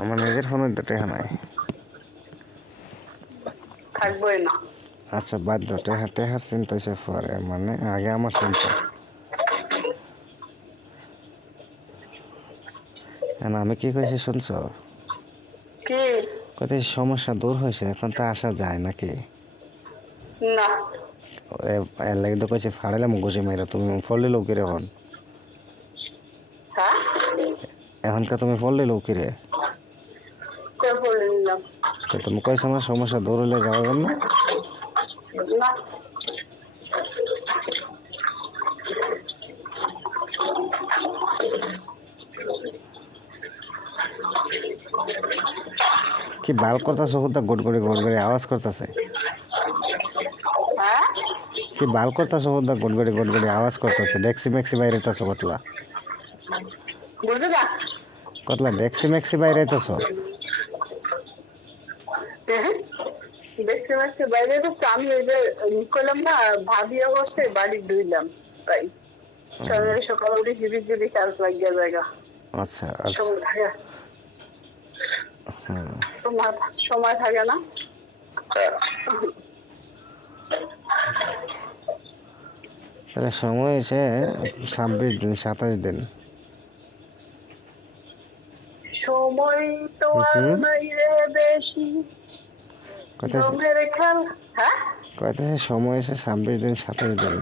আমার নিজের ফোনে তো টেহা নাই। থাকবোই না। আচ্ছা বাদ দাও, টেহার চিন্তা হচ্ছে পরে, মানে আগে আমার চিন্তা। আমি কি কইছি শুনছো? কি? কোথায় সমস্যা দূর হয়েছে, এখন তো আসা যায় নাকি? না। এর লাগে তো কইছে ফাড়াইলাম ঘুষি মাইরা, তুমি ফল দিলেও কিরে এখন? হ্যাঁ, এখনকার তুমি ফল দিলেও কিরে? করে নিলাম। তুমি কইছো না সমস্যা দূর হলে যাওয়ার জন্য? না। কি বাল করতেছো, হুদা গড়গড়ি গড়গড়ি আওয়াজ করতেছে? হ্যাঁ, কি বাল করতেছো, হুদা গড়গড়ি গড়গড়ি আওয়াজ করতেছে? ডেক্সি মেক্সি বাইরে হইতেছো কতলা? বুঝলি না? কতলা ডেক্সি মেক্সি বাইরে হইতেছো? হ্যাঁ, দেখতে পাচ্ছি বাইরে তো আমি ওই যে করলাম না, ভাবিয়া বসে বাড়ি ধুইলাম, তাই সকালে উঠে জিবি জিবি কাজ লাগিয়ে জায়গা আচ্ছা আচ্ছা। সময় থাকে, হ্যাঁ, সময় থাকে না। তাহলে সময় এসে 26 দিন 27 দিন। সময় তো আর নাই রে বেশি, কথা জমের খেল। হ্যাঁ, কথা সময় এসে 26 দিন 27 দিন।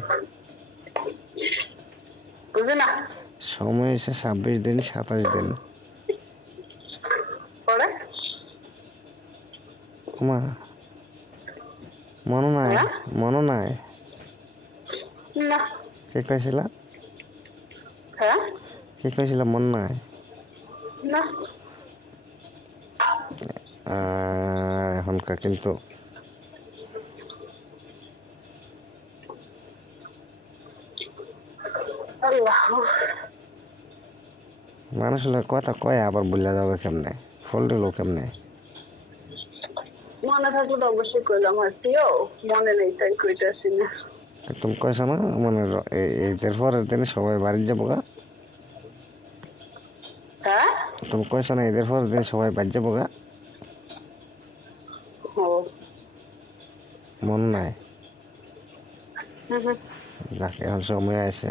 বুঝলি না? সময় এসে 26 দিন 27 দিন। পরে মা মনে নাই, হ্যাঁ? মনে নাই না। কি কইছিল? হ্যাঁ, কি কইছিল মন নাই? না। এখনকার কিন্তু আল্লাহ, মানুষ কথা কয় আবার ভুলে যাবে কেমনে, ফল দিল কেমনে? মনে থাকলে তো অবশ্যই করলাম, আর তুইও মনে নেই তাই কইতেছি না। তুমি কইছো না মানে ঈদের পরের দিন সবাই বাড়ি যাবো গা? হ্যাঁ, তুমি কইছো না ঈদের পরের দিন সবাই বাড়ি যাবো গা? ও মন নাই? যাক, এখন সময় আছে,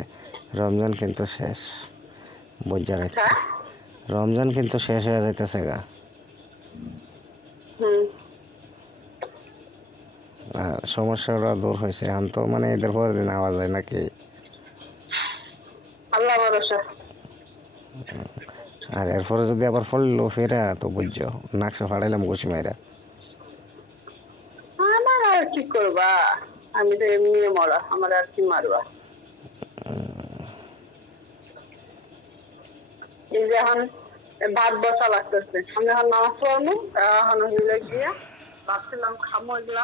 রমজান কিন্তু শেষ, বুঝা রাখি। হ্যাঁ, রমজান কিন্তু শেষ হয়ে যাইতেছে গা। সমস্যাটা দূর হয়েছে, এখন তো মানে ঈদের পরের দিন আওয়া যায় নাকি? আল্লাহ ভরসা। আর এরপরে যদি আবার ফললো ফেরা তো বুঝছো, নাকশা ফাড়াইলাম ঘুষি মাইরা। আমার আর কি করবা, আমি তো এমনি মরা, আমার আর কি মারবা। এই যে এখন ভাত বসা লাগতেছে, আমি এখন নামাজ পড়বো, এখন হইলে গিয়া ভাবছিলাম খামো এগুলা।